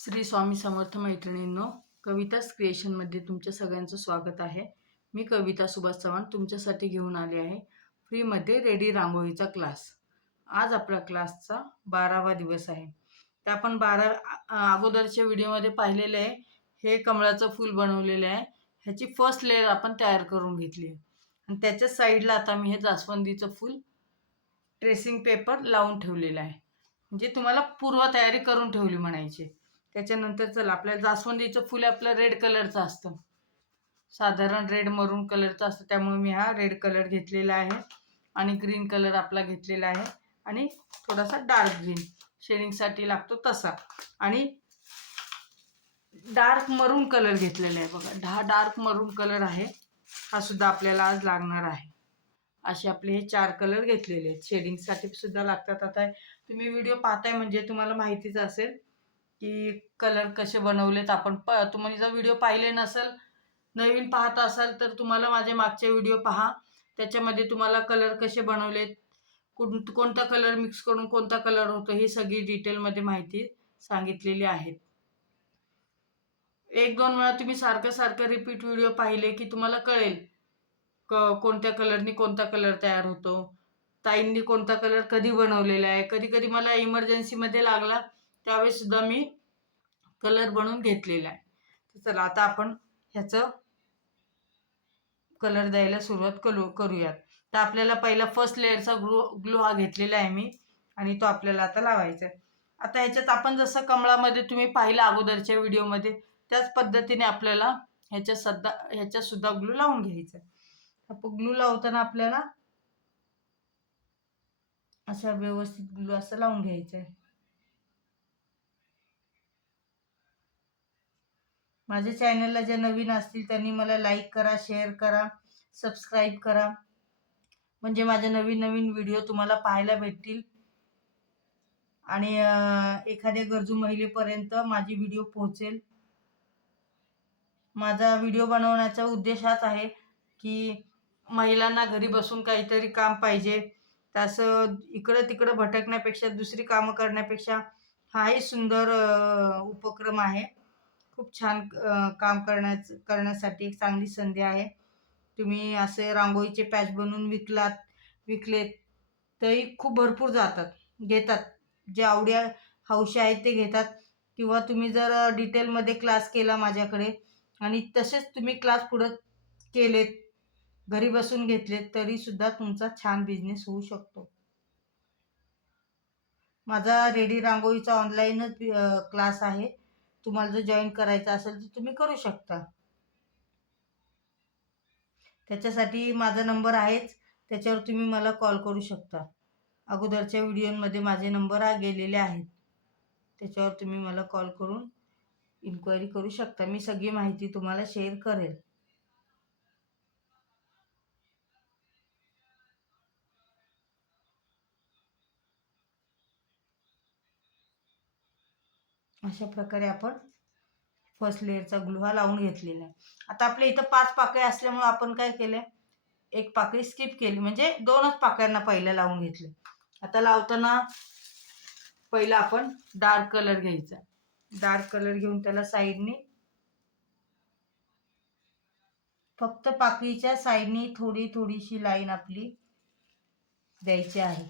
श्री स्वामी समर्थ मैत्रिणींनो, कविताच क्रिएशनमध्ये तुमच्या सगळ्यांचं स्वागत आहे. मी कविता सुभाष चव्हाण तुमच्यासाठी घेऊन आले आहे फ्रीमध्ये रेडी रांगोळीचा क्लास. आज आपल्या क्लासचा 12वा दिवस आहे. तर आपण अगोदरच्या व्हिडिओमध्ये पाहिलेले आहे. हे कमळाचं फूल बनवलेलं आहे. ह्याची फर्स्ट लेअर आपण तयार करून घेतली आहे आणि त्याच्या साईडला आता मी हे जास्वंदीचं फूल ट्रेसिंग पेपर लावून ठेवलेलं आहे. म्हणजे तुम्हाला पूर्वतयारी करून ठेवली म्हणायची. त्याच्यानंतर चला, आपल्याला जास्वंदीचं फूल आपलं रेड कलरचं असतं, साधारण रेड मरून कलरचं असतं, त्यामुळे मी हा रेड कलर घेतलेला आहे आणि ग्रीन कलर आपला घेतलेला आहे आणि थोडासा डार्क ग्रीन शेडिंगसाठी लागतो तसा, आणि डार्क मरून कलर घेतलेला आहे. बघा, हा डार्क मरून कलर आहे, हा सुद्धा आपल्याला आज लागणार आहे. असे आपले हे 4 कलर घेतलेले आहेत, शेडिंगसाठी सुद्धा लागतात. आता तुम्ही व्हिडिओ पाहताय म्हणजे तुम्हाला माहितीच असेल की कलर कसे बनवलेत. आपण तुम्ही जर व्हिडिओ पाहिले नसेल, नवीन पाहत असाल तर तुम्हाला माझे मागचे व्हिडिओ पहा. त्याच्यामध्ये तुम्हाला कलर कसे बनवलेत, कोणता कलर मिक्स करून कोणता कलर होतो, ही सगळी डिटेलमध्ये माहिती सांगितलेली आहे. 1-2 वेळा तुम्ही सारखं रिपीट व्हिडिओ पाहिले की तुम्हाला कळेल कोणत्या कलरनी कोणता कलर तयार होतो, ताईंनी कोणता कलर कधी बनवलेला आहे. कधी कधी मला इमर्जन्सीमध्ये लागला त्यावेळेस सुद्धा मी कलर बनवून घेतलेला आहे. तर चला, आता आपण ह्याचं कलर द्यायला सुरुवात करूयात. तर आपल्याला पहिला फर्स्ट लेअरचा ग्लू हा घेतलेला आहे मी, आणि तो आपल्याला आता लावायचा आहे. आता ह्याच्यात आपण जसं कमळामध्ये तुम्ही पाहिलं अगोदरच्या व्हिडिओमध्ये, त्याच पद्धतीने आपल्याला ह्याच्यात सुद्धा ग्लू लावून घ्यायचा आहे. ग्लू लावताना आपल्याला अशा व्यवस्थित ग्लू असं लावून घ्यायचं आहे. माझ्या चॅनलला जे नवीन असतील त्यांनी मला लाईक करा, शेअर करा, सबस्क्राईब करा, म्हणजे माझे नवीन नवीन व्हिडिओ तुम्हाला पाहायला भेटतील आणि एखाद्या गरजू महिलेपर्यंत माझी व्हिडिओ पोहोचेल. माझा व्हिडिओ बनवण्याचा उद्देश हाच आहे की महिलांना घरी बसून काहीतरी काम पाहिजे, तसं इकडं तिकडं भटकण्यापेक्षा, दुसरी कामं करण्यापेक्षा हाही सुंदर उपक्रम आहे. खूप छान काम करण्यासाठी एक चांगली संधी आहे. तुम्ही असे रांगोळीचे पॅच बनवून विकलेत तरी खूप भरपूर घेतात. जे हौशी आहेत ते घेतात. किंवा तुम्ही जर डिटेलमध्ये क्लास केला माझ्याकडे आणि तसेच तुम्ही क्लास पुढं केलेत, घरी बसून घेतलेत, तरी सुद्धा तुमचा छान बिझनेस होऊ शकतो. माझा रेडी रांगोळीचा ऑनलाईनच क्लास आहे. तुम्हाला जर जॉईन करायचा असेल तर तुम्ही करू शकता. त्याच्यासाठी माझा नंबर आहेच, त्याच्यावर तुम्ही मला कॉल करू शकता. अगोदरच्या व्हिडिओमध्ये माझे नंबर गेलेले आहेत, त्याच्यावर तुम्ही मला कॉल करून इन्क्वायरी करू शकता. मी सगळी माहिती तुम्हाला शेअर करेल. अशा प्रकारे आपण फर्स्ट लेअरचा ग्लू हा लावून घेतलेला आहे. आता आपल्या इथं 5 पाकळ्या असल्यामुळे आपण काय केलं, एक पाकळी स्किप केली, म्हणजे 2च पाकळ्यांना पहिल्या लावून घेतले. आता लावताना पहिला आपण डार्क कलर घ्यायचा. डार्क कलर घेऊन त्याला साईडनी, फक्त पाकळीच्या साईडनी थोडीशी लाईन आपली द्यायची आहे.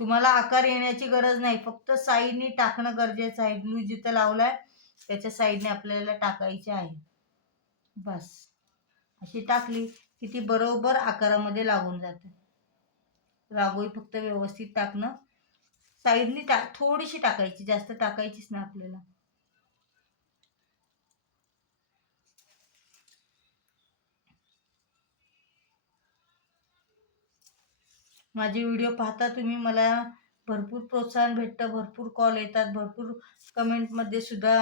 तुम्हाला आकार येण्याची गरज नाही, फक्त साईडनी टाकणं गरजेचं आहे. ग्लू जिथं लावलाय त्याच्या साईडने आपल्याला टाकायची आहे. बस अशी टाकली की ती बरोबर आकारामध्ये लागून जाते. रांगोळी फक्त व्यवस्थित टाकणं, साईडनी थोडीशी टाकायची, जास्त टाकायचीच ना आपल्याला. माझे व्हिडिओ पाहता तुम्ही, मला भरपूर प्रोत्साहन भेटतं, भरपूर कॉल येतात, भरपूर कमेंटमध्ये सुद्धा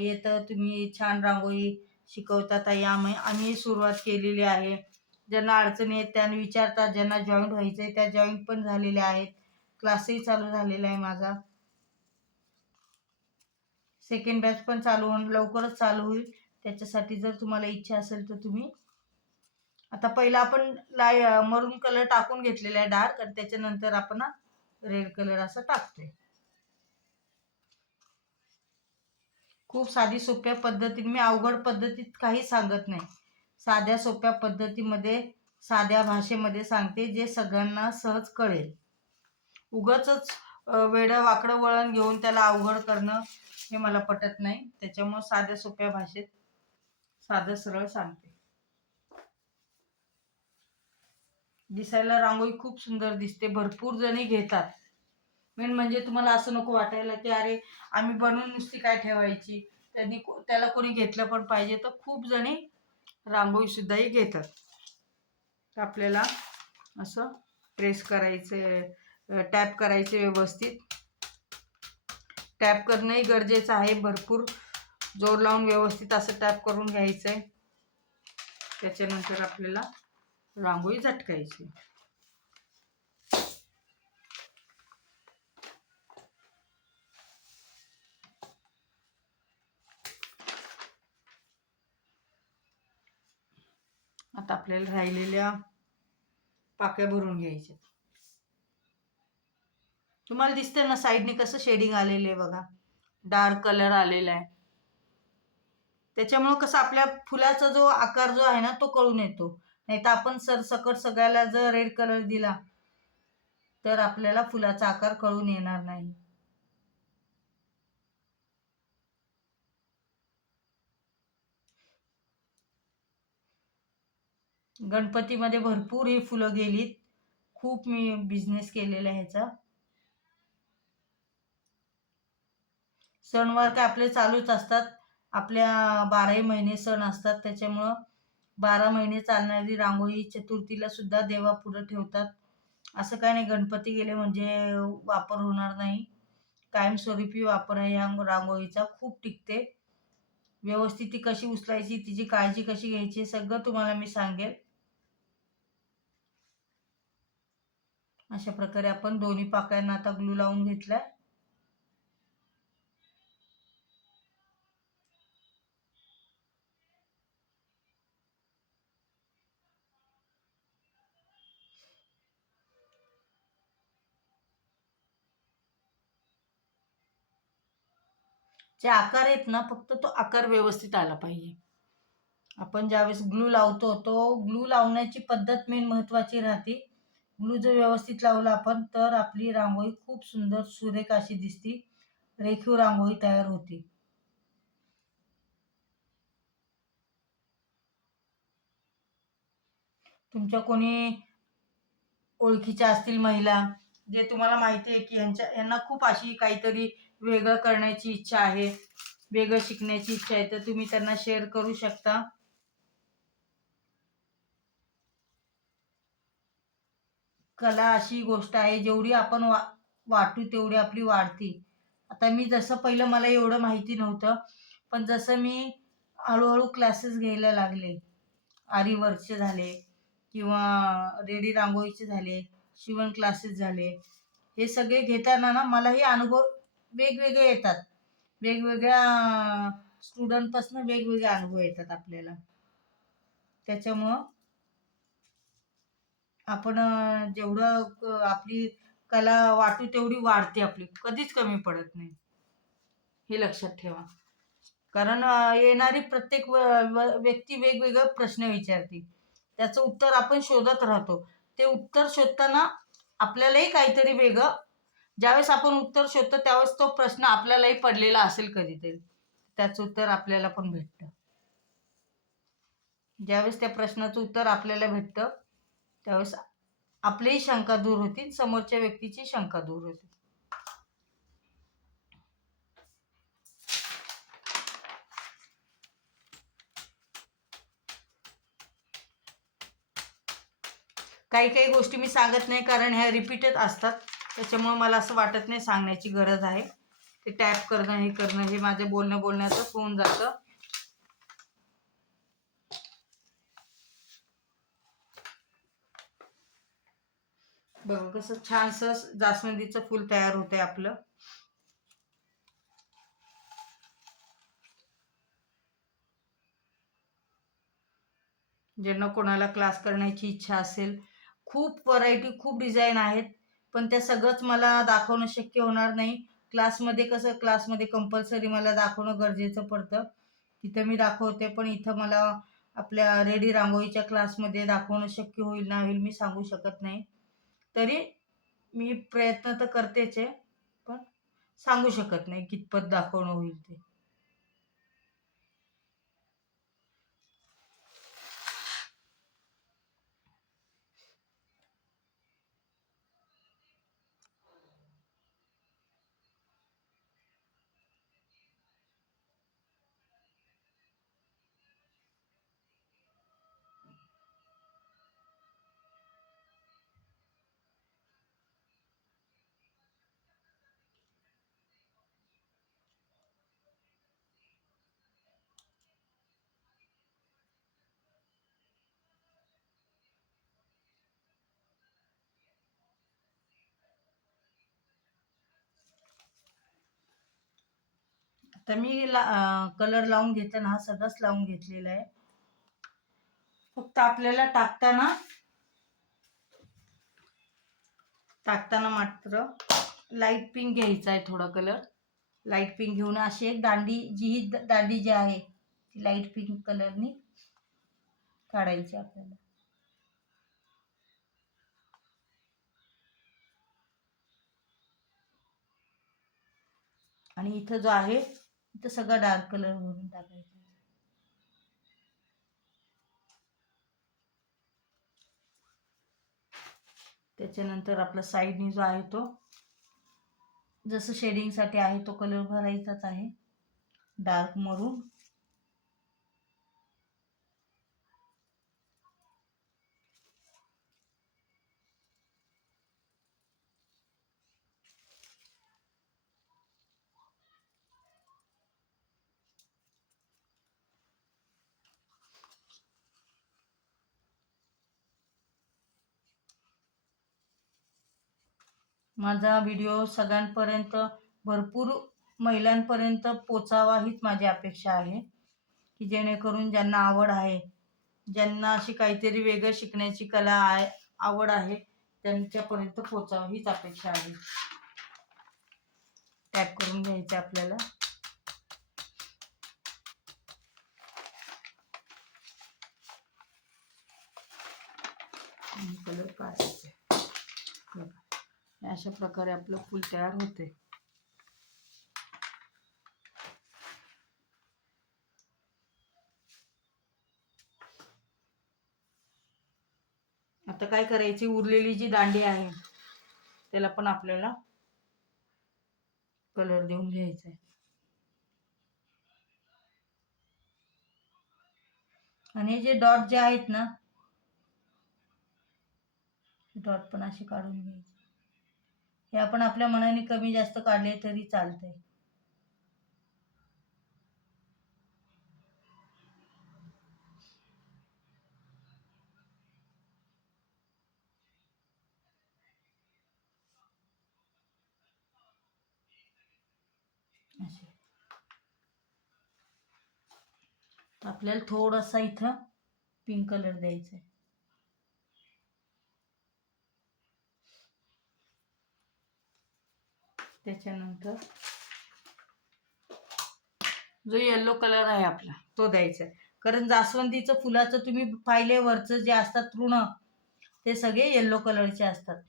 येतं, तुम्ही छान रांगोळी शिकवतात ताई, आम्ही सुरुवात केलेली आहे. ज्यांना अडचणी आहेत त्यांना विचारतात, ज्यांना जॉईंट व्हायचं आहे त्या जॉईंट पण झालेल्या आहेत. क्लासही चालू झालेला आहे माझा. सेकंड बॅच पण लवकरच चालू होईल. त्याच्यासाठी जर तुम्हाला इच्छा असेल तर तुम्ही आता पहिला आपण मरून कलर टाकून घेतलेला आहे डार्क, आणि त्याच्यानंतर आपण रेड कलर असं टाकतोय. खूप साधी सोप्या पद्धतीने, मी अवघड पद्धतीत काही सांगत नाही. साध्या सोप्या पद्धतीमध्ये, साध्या भाषेमध्ये सांगते, जे सगळ्यांना सहज कळेल. उगाचच वेडं वाकडं वळण घेऊन त्याला अवघड करणं हे मला पटत नाही. त्याच्यामुळे साध्या सोप्या भाषेत साधं सरळ सांगते. दिसायला रांगोळी खूप सुंदर दिसते, भरपूर जणी घेतात. मेन म्हणजे तुम्हाला असं नको वाटायला की अरे आम्ही बनवून नुसती काय ठेवायची, त्याला कोणी घेतलं पण पाहिजे. तर खूप जणी रांगोळी सुद्धाही घेतात. आपल्याला असं प्रेस करायचं, टॅप करायचे, व्यवस्थित टॅप करणंही गरजेचं आहे. भरपूर जोर लावून व्यवस्थित असं टॅप करून घ्यायचं आहे. त्याच्यानंतर आपल्याला रांगोळी झटकायची. आता आपल्याला राहिलेल्या पाकळ्या भरून घ्यायच्या. तुम्हाला दिसतंय ना साईडने कसं शेडिंग आलेलं आहे बघा, डार्क कलर आलेला आहे. त्याच्यामुळं कसं आपल्या फुलाचा जो आकार जो आहे ना तो कळून येतो. नाही तर आपण सरसकट सगळ्याला जर रेड कलर दिला तर आपल्याला फुलाचा आकार कळून येणार नाही. गणपतीमध्ये भरपूर ही फुलं गेलीत. खूप मी बिझनेस केलेला आहे ह्याचा. सणवार काय आपले चालूच असतात. आपल्या 12ही महिने सण असतात. त्याच्यामुळं 12 महिने चालणारी रांगोळी चतुर्थीला सुद्धा देवापुढं ठेवतात. असं काय नाही गणपती गेले म्हणजे वापर होणार नाही. कायमस्वरूपी वापर आहे या रांगोळीचा. खूप टिकते. व्यवस्थित ती कशी उचलायची, तिची काळजी कशी घ्यायची, सगळं तुम्हाला मी सांगेल. अशा प्रकारे आपण दोन्ही पाकळ्यांना आता ग्लू लावून घेतलाय. जे आकार आहेत ना, फक्त तो आकार व्यवस्थित आला पाहिजे. आपण ज्यावेळेस ग्लू लावतो तो ग्लू लावण्याची पद्धत मेन महत्त्वाची राहते. ग्लू जर व्यवस्थित लावला आपण तर आपली रांगोळी खूप सुंदर सुरेख अशी दिसते. रेखीव रांगोळी तयार होते. तुमच्या कोणी ओळखीच्या असतील महिला, जे तुम्हाला माहिती आहे की यांना खूप अशी काहीतरी वेगळं करण्याची इच्छा आहे, वेगळं शिकण्याची इच्छा आहे, तर तुम्ही त्यांना शेअर करू शकता. कला अशी गोष्ट आहे, जेवढी आपण वाटू तेवढी आपली वाढती. आता मी जसं पहिलं मला एवढं माहिती नव्हतं, पण जसं मी हळूहळू क्लासेस घ्यायला लागले, आरी वर्कचे झाले किंवा रेडी रांगोळीचे झाले, शिवण क्लासेस झाले, हे सगळे घेताना ना मलाही अनुभव वेगवेगळे येतात. वेगवेगळ्या स्टुडंटपासून वेगवेगळे अनुभव येतात आपल्याला. त्याच्यामुळं आपण जेवढं आपली कला वाटू तेवढी वाढते आपली, कधीच कमी पडत नाही. हे लक्षात ठेवा. कारण येणारी प्रत्येक व्यक्ती वेगवेगळे प्रश्न विचारते. त्याचं उत्तर आपण शोधत राहतो. ते उत्तर शोधताना आपल्यालाही काहीतरी वेगळं, ज्यावेळेस आपण उत्तर शोधतो त्यावेळेस तो प्रश्न आपल्यालाही पडलेला असेल कधीतरी. त्याचं उत्तर आपल्याला पण भेटतं. ज्यावेळेस त्या प्रश्नाचं उत्तर आपल्याला भेटतं त्यावेळेस आपलीही शंका दूर होती, समोरच्या व्यक्तीची शंका दूर होते. काही काही गोष्टी मी सांगत नाही कारण ह्या रिपीटच असतात. त्याच्यामुळे मला असं वाटत नाही सांगण्याची गरज आहे. ते टॅप करणं हे करणं हे माझं बोलण्यातच होऊन जातं. बघा कसं छानसं जास्वंदीचं फूल तयार होतंय आपलं. ज्यांना कोणाला क्लास करण्याची इच्छा असेल, खूप व्हरायटी, खूप डिझाईन आहेत, पण त्या सगळंच मला दाखवणं शक्य होणार नाही. क्लासमध्ये कंपल्सरी मला दाखवणं गरजेचं पडतं. तिथं मी दाखवते, पण इथं मला आपल्या रेडी रांगोळीच्या क्लासमध्ये दाखवणं शक्य होईल ना होईल मी सांगू शकत नाही. तरी मी प्रयत्न तर करतेच आहे, पण सांगू शकत नाही कितपत दाखवणं होईल ते. आता मी कलर लावून घेताना हा सगळंच लावून घेतलेला आहे. फक्त आपल्याला टाकताना मात्र लाईट पिंक घ्यायचा आहे. थोडा कलर लाईट पिंक घेऊन अशी एक दांडी, ही दांडी जी आहे ती लाईट पिंक कलरनी काढायची आपल्याला. आणि इथं जो आहे इथं सगळा डार्क कलर भरून टाकायचा. त्याच्यानंतर आपला साईडनी जो आहे तो जसं शेडिंगसाठी आहे तो कलर भरायचाच आहे, डार्क मरून. माझा व्हिडिओ सगळ्यांपर्यंत, भरपूर महिलांपर्यंत पोचावा हीच माझी अपेक्षा आहे, की जेणेकरून ज्यांना आवड आहे, ज्यांना अशी काहीतरी वेगळं शिकण्याची कला आहे, आवड आहे, त्यांच्यापर्यंत पोचावं हीच अपेक्षा आहे. टॅप करून घ्यायचं आपल्याला. कलर काढायचे. अशा प्रकारे आपलं फूल तयार होते. आता काय करायची, उरलेली जी दांडी आहे त्याला पण आपल्याला कलर देऊन घ्यायचा आहे. आणि जे डॉट जे आहेत ना, डॉट पण असे काढून घ्यायचे. हे आपण आपल्या मनाने कमी जास्त काढले तरी चालतंय. असे आपल्याला थोडासा इथं पिंक कलर द्यायचा आहे. त्याच्यानंतर जो येलो कलर आहे आपला तो द्यायचा आहे. कारण जास्वंदीचं फुलाचं तुम्ही पाहिले वरचं जे असतात तृण, ते सगळे येल्लो कलरचे असतात.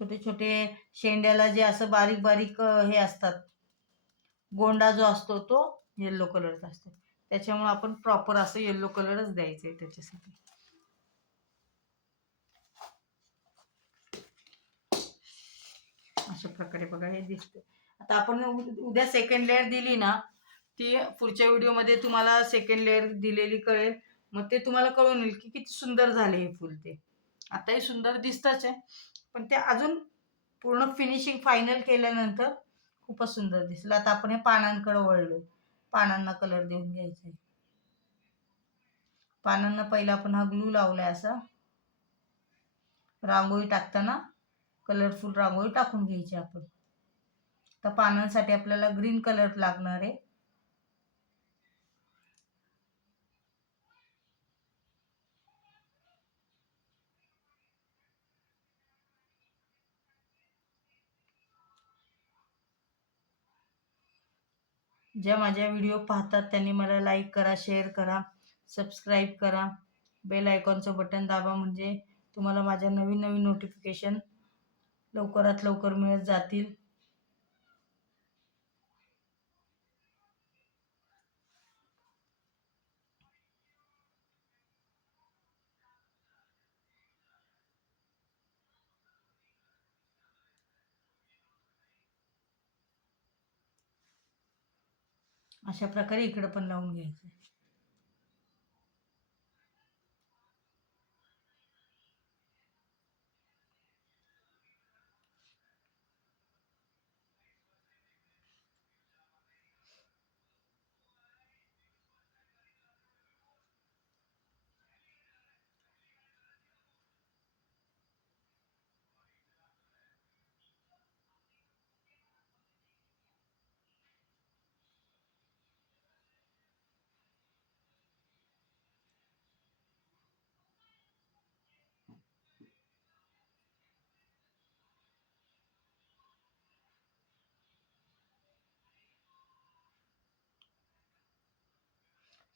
छोटे छोटे शेंड्याला जे असं बारीक बारीक हे असतात, गोंडा जो असतो तो येल्लो कलरचा असतो. त्याच्यामुळे आपण प्रॉपर असं येल्लो कलरच द्यायचं आहे त्याच्यासाठी. अशा प्रकारे बघा हे दिसते. आता आपण उद्या सेकंड लेअर दिली ना, ती पुढच्या व्हिडिओमध्ये तुम्हाला सेकंड लेअर दिलेली कळेल. मग ते तुम्हाला कळून येईल की किती सुंदर झाले हे फुल. ते आताही सुंदर दिसतच आहे, पण ते अजून पूर्ण फिनिशिंग फायनल केल्यानंतर खूपच सुंदर दिसलं. आता आपण हे पानांकडे वळलो. पानांना कलर देऊन घ्यायचा आहे. पानांना पहिला आपण हा ग्लू लावलाय असा. रांगोळी टाकताना कलरफुल रांगोळी टाकून घ्यायची आपण. तर पानांसाठी आपल्याला ग्रीन कलर लागणार आहे. ज्या माझ्या व्हिडिओ पाहतात त्यांनी मला लाईक करा, शेअर करा, सबस्क्राईब करा, बेल आयकॉनचं बटन दाबा, म्हणजे तुम्हाला माझ्या नवीन नवीन नोटिफिकेशन लवकरात लवकर मिळत जातील. अशा प्रकारे इकडं पण लावून घ्यायचं.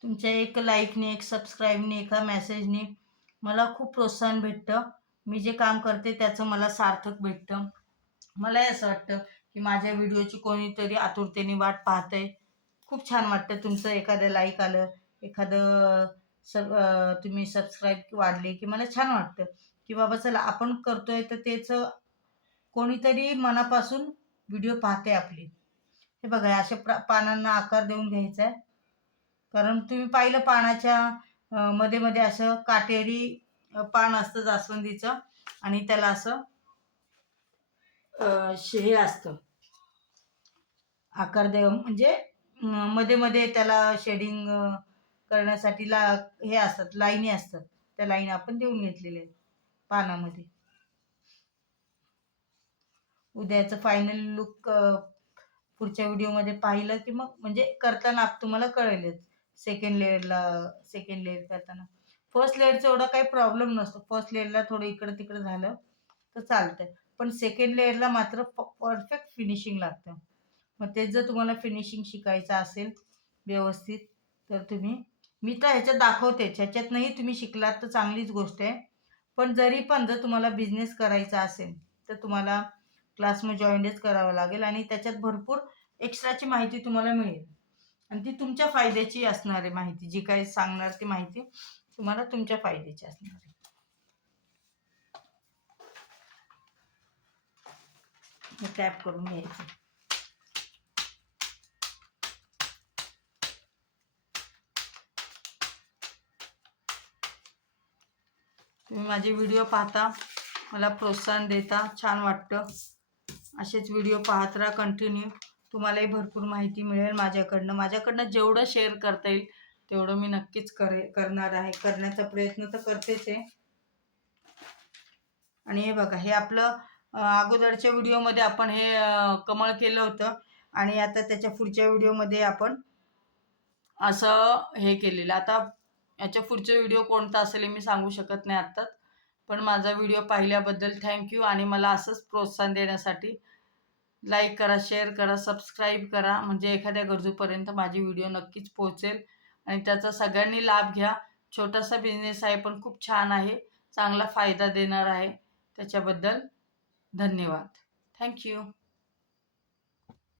तुमच्या एक लाईकने, एक सबस्क्राईबने, एका मेसेजने मला खूप प्रोत्साहन भेटतं. मी जे काम करते त्याचं मला सार्थक भेटतं. मलाही असं वाटतं की माझ्या व्हिडिओची कोणीतरी आतुरतेने वाट पाहतंय. खूप छान वाटतं तुमचं एखादं लाईक आलं, एखादं तुम्ही सबस्क्राईब वाढले की मला छान वाटतं की बाबा चला आपण करतोय तर त्याचं कोणीतरी मनापासून व्हिडिओ पाहते आपली. हे बघा, अशा पानांना आकार देऊन घ्यायचा आहे. कारण तुम्ही पाहिलं पानाच्या मध्ये मध्ये असं काटेरी पान असतं जास्वंदीचं, आणि त्याला असं हे असतं आकार देव, म्हणजे मध्ये मध्ये त्याला शेडिंग करण्यासाठी हे असतात, लाईनी असतात. त्या लाईन आपण देऊन घेतलेल्या आहेत पानामध्ये. उद्याचं फायनल लुक पुढच्या व्हिडिओमध्ये पाहिलं की मग म्हणजे करताना तुम्हाला कळेलच. सेकंड लेअर करताना फर्स्ट लेअरचा एवढा काही प्रॉब्लेम नसतो. फर्स्ट लेअरला थोडं इकडं तिकडं झालं तर चालतंय, पण सेकंड लेअरला मात्र परफेक्ट फिनिशिंग लागतं. मग तेच जर तुम्हाला फिनिशिंग शिकायचं असेल व्यवस्थित तर मी तर ह्याच्यात दाखवतेच, ह्याच्यातनंही तुम्ही शिकलात तर चांगलीच गोष्ट आहे. पण जर तुम्हाला बिझनेस करायचा असेल तर तुम्हाला क्लासमध्ये जॉईनच करावं लागेल, आणि त्याच्यात भरपूर एक्स्ट्राची माहिती तुम्हाला मिळेल, आणि ती तुमच्या फायद्याची असणार आहे. माहिती जी काही सांगणार ती माहिती तुम्हाला तुमच्या फायद्याची असणार आहे. हे टॅप करून घ्यायचं. तुम्ही माझे व्हिडिओ पाहता, मला प्रोत्साहन देता, छान वाटतं. असेच व्हिडिओ पाहत राहा कंटिन्यू. तुम्हालाही भरपूर माहिती मिळेल माझ्याकडनं जेवढं शेअर करता येईल तेवढं मी नक्कीच करणार आहे. करण्याचा प्रयत्न तर करतेच आहे. आणि हे बघा, हे आपलं अगोदरच्या व्हिडिओमध्ये आपण हे कमळ केलं होतं, आणि आता त्याच्या पुढच्या व्हिडिओमध्ये आपण असं हे केलेलं. आता याच्या पुढचा व्हिडिओ कोणता असेल हे मी सांगू शकत नाही आत्ताच, पण माझा व्हिडिओ पाहिल्याबद्दल थँक्यू. आणि मला असंच प्रोत्साहन देण्यासाठी लाईक करा, शेअर करा, सबस्क्राईब करा, म्हणजे एखाद्या गरजूपर्यंत माझी व्हिडिओ नक्कीच पोहोचेल आणि त्याचा सगळ्यांनी लाभ घ्या. छोटासा बिझनेस आहे पण खूप छान आहे, चांगला फायदा देणार आहे. त्याच्याबद्दल धन्यवाद. थँक्यू.